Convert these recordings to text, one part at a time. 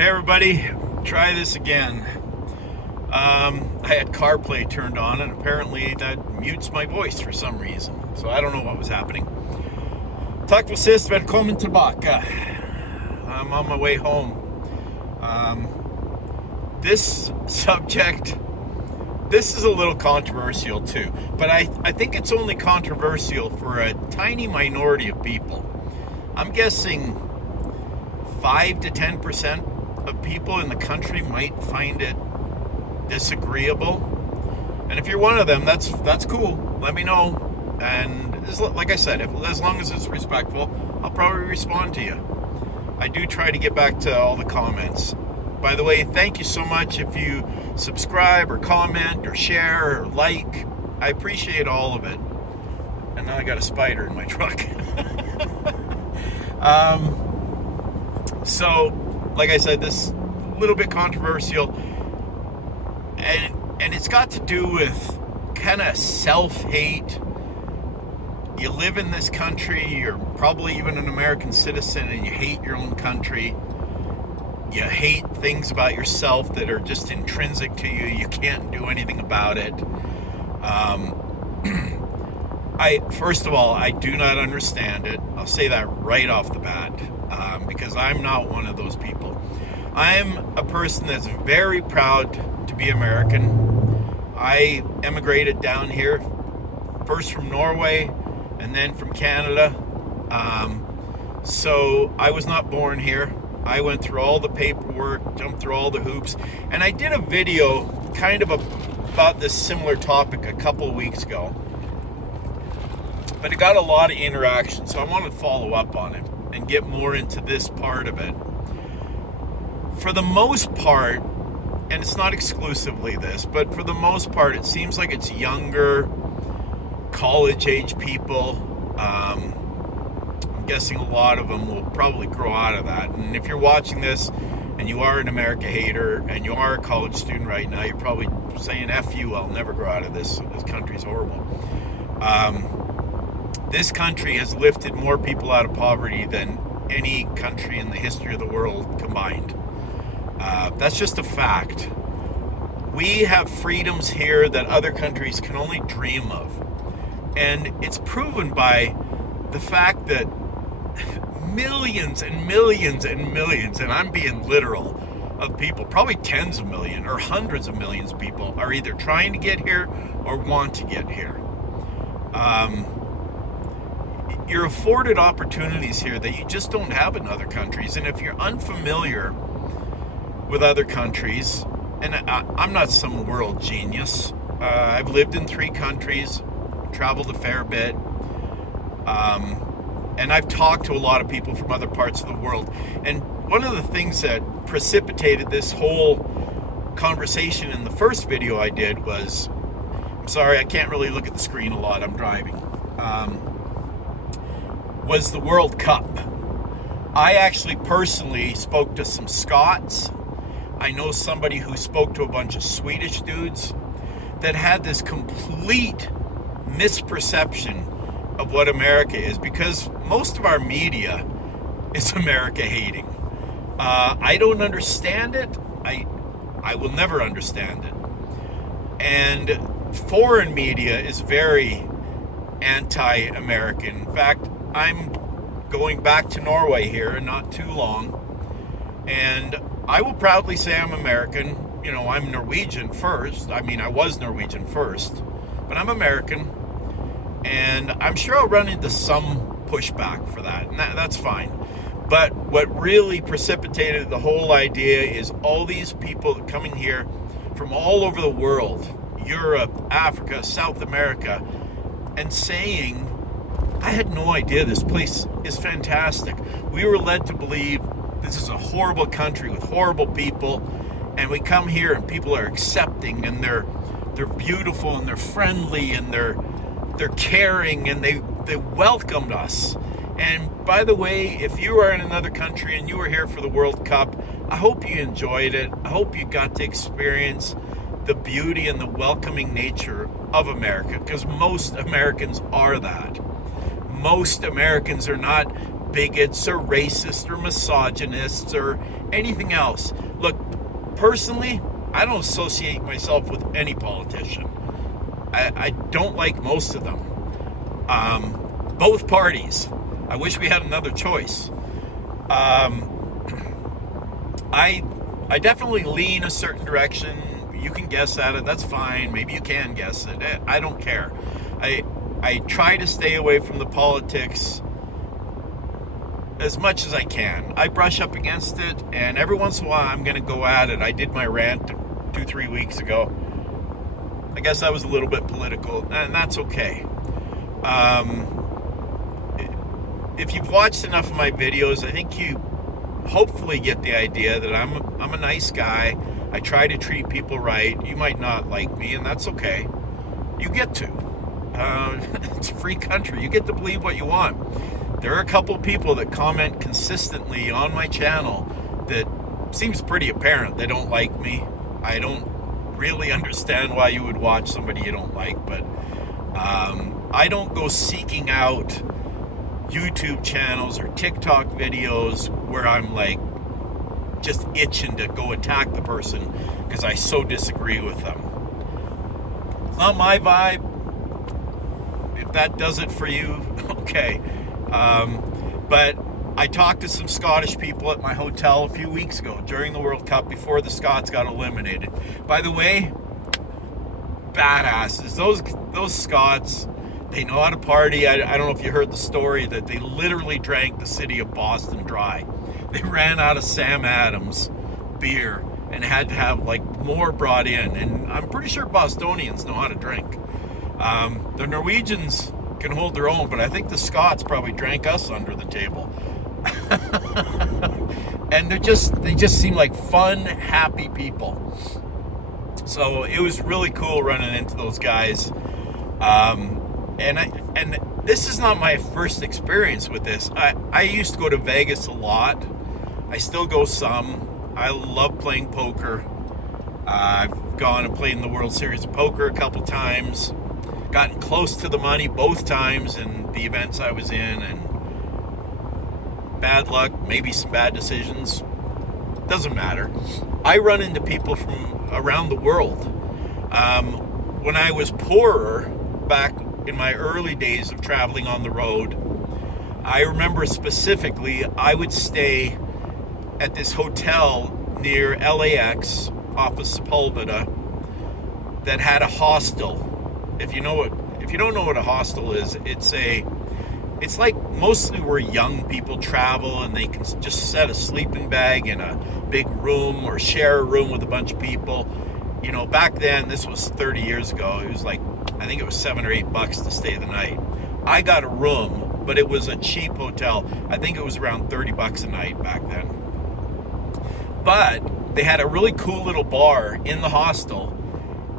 Hey everybody, try this again. I had CarPlay turned on and apparently that mutes my voice for some reason. So I don't know what was happening. Tack för sist, välkommen tillbaka. I'm on my way home. This subject, this is a little controversial too, but I think it's only controversial for a tiny minority of people. I'm guessing 5 to 10% of people in the country might find it disagreeable. And if you're one of them, that's cool. Let me know. And like I said, as long as it's respectful, I'll probably respond to you. I do try to get back to all the comments. By the way, thank you so much if you subscribe or comment or share or like. I appreciate all of it. And now I got a spider in my truck. So, like I said, this is a little bit controversial, and it's got to do with kind of self-hate. You live in this country, you're probably even an American citizen, and you hate your own country. You hate things about yourself that are just intrinsic to you. You can't do anything about it. First of all, I do not understand it. I'll say that right off the bat, because I'm not one of those people. I'm a person that's very proud to be American. I immigrated down here, first from Norway and then from Canada. So I was not born here. I went through all the paperwork, jumped through all the hoops, and I did a video kind of about this similar topic a couple of weeks ago. But it got a lot of interaction, so I want to follow up on it and get more into this part of it. For the most part, and it's not exclusively this, but for the most part, it seems like it's younger, college-age people. I'm guessing a lot of them will probably grow out of that. And if you're watching this and you are an America hater and you are a college student right now, you're probably saying, F you, I'll never grow out of this. This country's horrible. This country has lifted more people out of poverty than any country in the history of the world combined. That's just a fact. We have freedoms here that other countries can only dream of. And it's proven by the fact that millions and millions and millions, and I'm being literal, of people, probably tens of millions or hundreds of millions of people, are either trying to get here or want to get here. You're afforded opportunities here that you just don't have in other countries. And if you're unfamiliar with other countries, and I'm not some world genius, I've lived in 3 countries, traveled a fair bit, and I've talked to a lot of people from other parts of the world. And one of the things that precipitated this whole conversation in the first video I did was, I'm sorry, I can't really look at the screen a lot, I'm driving, was the World Cup. I actually personally spoke to some Scots. I know somebody who spoke to a bunch of Swedish dudes that had this complete misperception of what America is, because most of our media is America hating. I don't understand it. I will never understand it. And foreign media is very anti-American. In fact, I'm going back to Norway here in not too long, and I will proudly say I'm American. You know, I'm Norwegian first. I mean, I was Norwegian first, but I'm American, and I'm sure I'll run into some pushback for that, and that's fine. But what really precipitated the whole idea is all these people coming here from all over the world, Europe, Africa, South America, and saying, I had no idea this place is fantastic. We were led to believe this is a horrible country with horrible people, and we come here and people are accepting, and they're beautiful, and they're friendly, and they're caring, and they welcomed us. And by the way, if you are in another country and you were here for the World Cup, I hope you enjoyed it. I hope you got to experience the beauty and the welcoming nature of America, because most Americans are that. Most Americans are not bigots or racists or misogynists or anything else. Look, personally, I don't associate myself with any politician. I don't like most of them. Both parties. I wish we had another choice. I definitely lean a certain direction. You can guess at it. That's fine. Maybe you can guess it. I don't care. I try to stay away from the politics as much as I can. I brush up against it, and every once in a while I'm going to go at it. I did my rant 2-3 weeks ago. I guess I was a little bit political, and that's okay. If you've watched enough of my videos, I think you hopefully get the idea that I'm a nice guy. I try to treat people right. You might not like me, and that's okay. You get to. It's a free country. You get to believe what you want. There are a couple people that comment consistently on my channel that seems pretty apparent they don't like me. I don't really understand why you would watch somebody you don't like, but I don't go seeking out YouTube channels or TikTok videos where I'm like just itching to go attack the person because I so disagree with them. It's not my vibe. If that does it for you, okay. But I talked to some Scottish people at my hotel a few weeks ago during the World Cup before the Scots got eliminated. By the way, badasses. Those Scots, they know how to party. I don't know if you heard the story that they literally drank the city of Boston dry. They ran out of Sam Adams beer and had to have like more brought in. And I'm pretty sure Bostonians know how to drink. The Norwegians can hold their own, but I think the Scots probably drank us under the table. And they just seem like fun, happy people. So it was really cool running into those guys. And this is not my first experience with this. I used to go to Vegas a lot. I still go some. I love playing poker. I've gone and played in the World Series of Poker a couple times. Gotten close to the money both times in the events I was in, and bad luck, maybe some bad decisions. Doesn't matter. I run into people from around the world. When I was poorer, back in my early days of traveling on the road, I remember specifically I would stay at this hotel near LAX off of Sepulveda that had a hostel. If you don't know what a hostel is, it's like mostly where young people travel and they can just set a sleeping bag in a big room or share a room with a bunch of people. You know, back then, this was 30 years ago, it was like, I think it was $7 or $8 to stay the night. I got a room, but it was a cheap hotel. I think it was around $30 a night back then. But they had a really cool little bar in the hostel,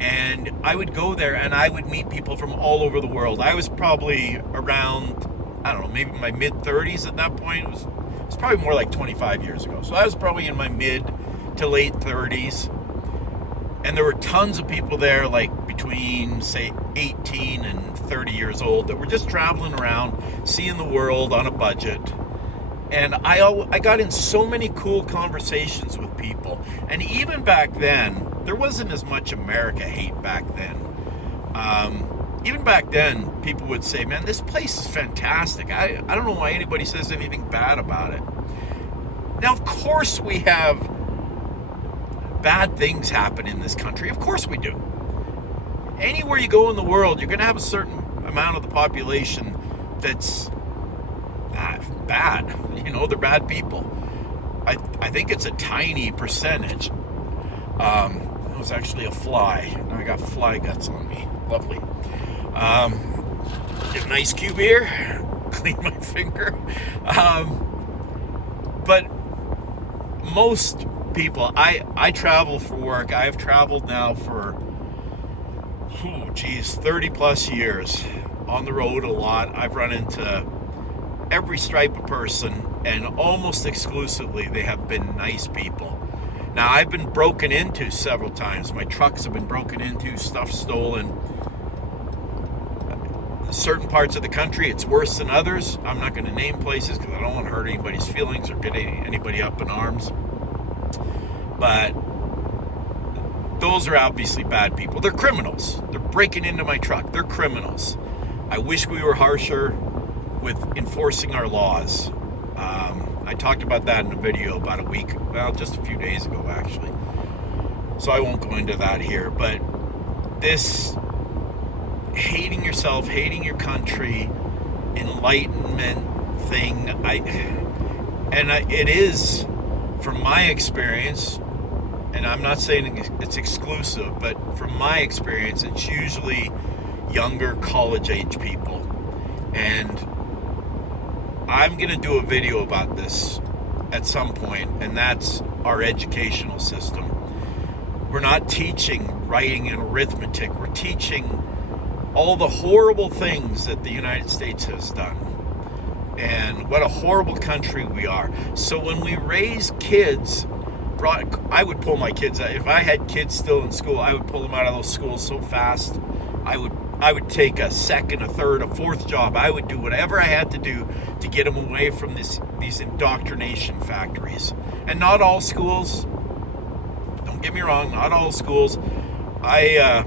and I would go there and I would meet people from all over the world. I was probably around, I don't know, maybe my mid 30s at that point. It was probably more like 25 years ago. So I was probably in my mid to late 30s. And there were tons of people there, like between, say, 18 and 30 years old, that were just traveling around, seeing the world on a budget. And I got in so many cool conversations with people. And even back then, there wasn't as much America hate back then. Even back then, people would say, man, this place is fantastic. I don't know why anybody says anything bad about it. Now, of course we have bad things happen in this country. Of course we do. Anywhere you go in the world, you're going to have a certain amount of the population that's bad. You know, they're bad people. I think it's a tiny percentage. It was actually a fly. Now I got fly guts on me. Lovely. Get an ice cube here. Clean my finger. But most people, I travel for work. I've traveled now for 30 plus years on the road a lot. I've run into every stripe of person, and almost exclusively they have been nice people. Now, I've been broken into several times. My trucks have been broken into, stuff stolen. certain parts of the country, it's worse than others. I'm not going to name places because I don't want to hurt anybody's feelings or get anybody up in arms. But those are obviously bad people. They're criminals. They're breaking into my truck. They're criminals. I wish we were harsher with enforcing our laws. I talked about that in a video about a week, well, just a few days ago, actually. So I won't go into that here. But this hating yourself, hating your country, enlightenment thing, it is, from my experience, and I'm not saying it's exclusive, but from my experience, it's usually younger college-age people. And I'm going to do a video about this at some point, and that's our educational system. We're not teaching writing and arithmetic. We're teaching all the horrible things that the United States has done. And what a horrible country we are. So when we raise kids, I would pull my kids out. If I had kids still in school, I would pull them out of those schools so fast. I would take a second, a third, a fourth job. I would do whatever I had to do to get them away from these indoctrination factories. And not all schools, don't get me wrong, not all schools. I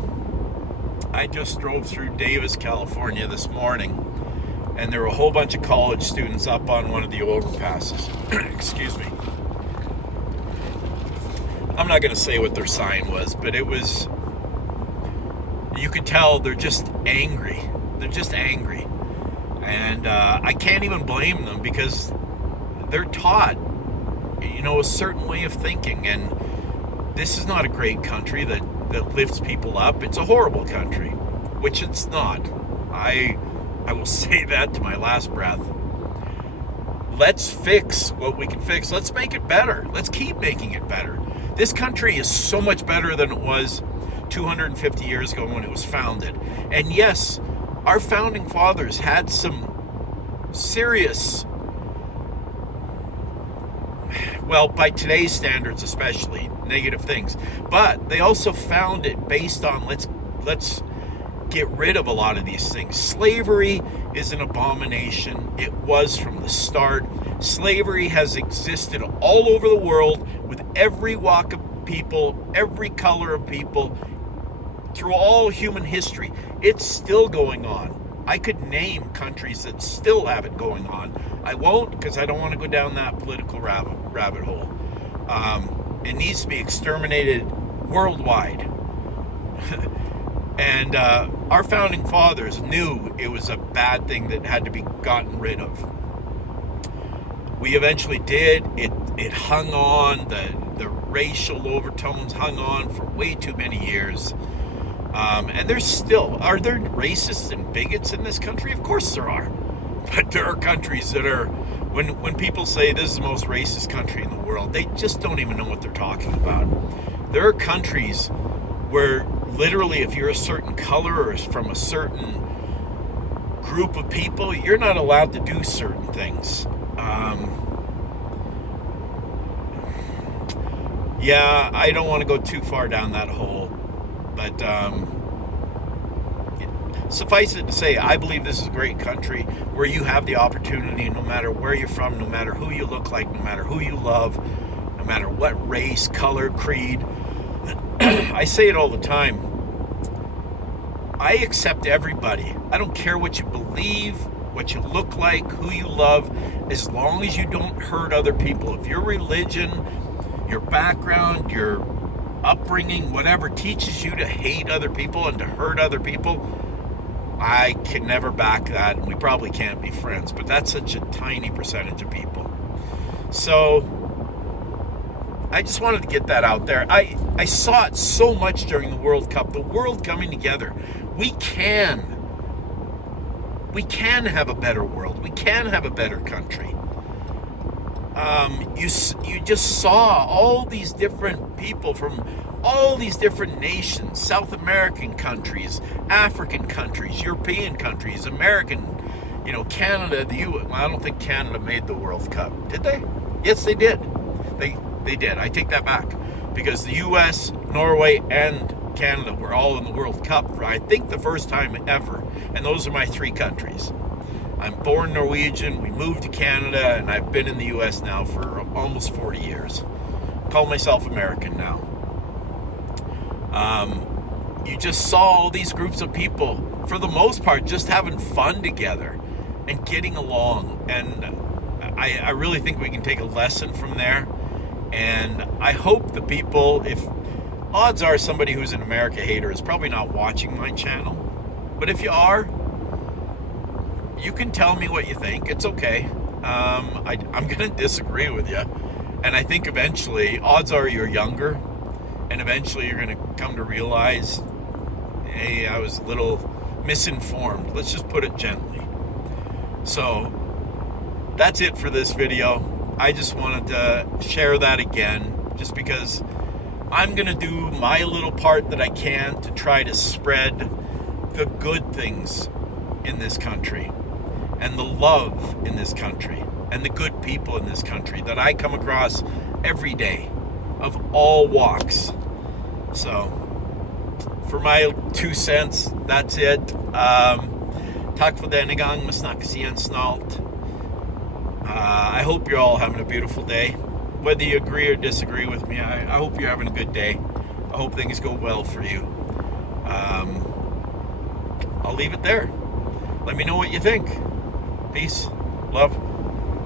just drove through Davis, California this morning, and there were a whole bunch of college students up on one of the overpasses. Excuse me. I'm not going to say what their sign was, but it was, you could tell they're just angry. They're just angry. And I can't even blame them because they're taught, a certain way of thinking. And this is not a great country that lifts people up. It's a horrible country, which it's not. I will say that to my last breath. Let's fix what we can fix. Let's make it better. Let's keep making it better. This country is so much better than it was 250 years ago when it was founded. And yes, our founding fathers had some serious, well, by today's standards especially, negative things. But they also found it based on let's get rid of a lot of these things. Slavery is an abomination. It was from the start. Slavery has existed all over the world with every walk of people, every color of people, through all human history. It's still going on. I could name countries that still have it going on. I won't, because I don't want to go down that political rabbit hole. It needs to be exterminated worldwide. And our founding fathers knew it was a bad thing that had to be gotten rid of. We eventually did. It hung on. The racial overtones hung on for way too many years. And are there racists and bigots in this country? Of course there are. But there are countries that are, when people say this is the most racist country in the world, they just don't even know what they're talking about. There are countries where literally if you're a certain color or from a certain group of people, you're not allowed to do certain things. Yeah, I don't want to go too far down that hole, but suffice it to say, I believe this is a great country where you have the opportunity, no matter where you're from, no matter who you look like, no matter who you love, no matter what race, color, creed. I say it all the time. I accept everybody. I don't care what you believe, what you look like, who you love, as long as you don't hurt other people. If your religion, your background, your upbringing, whatever teaches you to hate other people and to hurt other people, I can never back that, and we probably can't be friends, but that's such a tiny percentage of people. So I just wanted to get that out there. I saw it so much during the World Cup, the world coming together. We can have a better world. We can have a better country. You just saw all these different people from all these different nations, South American countries, African countries, European countries, American, Canada, well, I don't think Canada made the World Cup. Did they? Yes, they did. They did. I take that back. Because the US, Norway, and Canada were all in the World Cup for, I think, the first time ever. And those are my 3 countries. I'm born Norwegian, we moved to Canada, and I've been in the US now for almost 40 years. Call myself American now. You just saw all these groups of people, for the most part, just having fun together and getting along. And I really think we can take a lesson from there. And I hope the people, if odds are somebody who's an America hater is probably not watching my channel. But if you are, you can tell me what you think. It's okay. I'm going to disagree with you. And I think eventually, odds are you're younger, and eventually you're going to come to realize, hey, I was a little misinformed. Let's just put it gently. So that's it for this video. I just wanted to share that again, just because I'm going to do my little part that I can to try to spread the good things in this country, and the love in this country, and the good people in this country that I come across every day, of all walks. So, for my 2 cents, that's it. Tack för denna gång, vi snackas igen snart. I hope you're all having a beautiful day. Whether you agree or disagree with me, I hope you're having a good day. I hope things go well for you. I'll leave it there. Let me know what you think. Peace, love.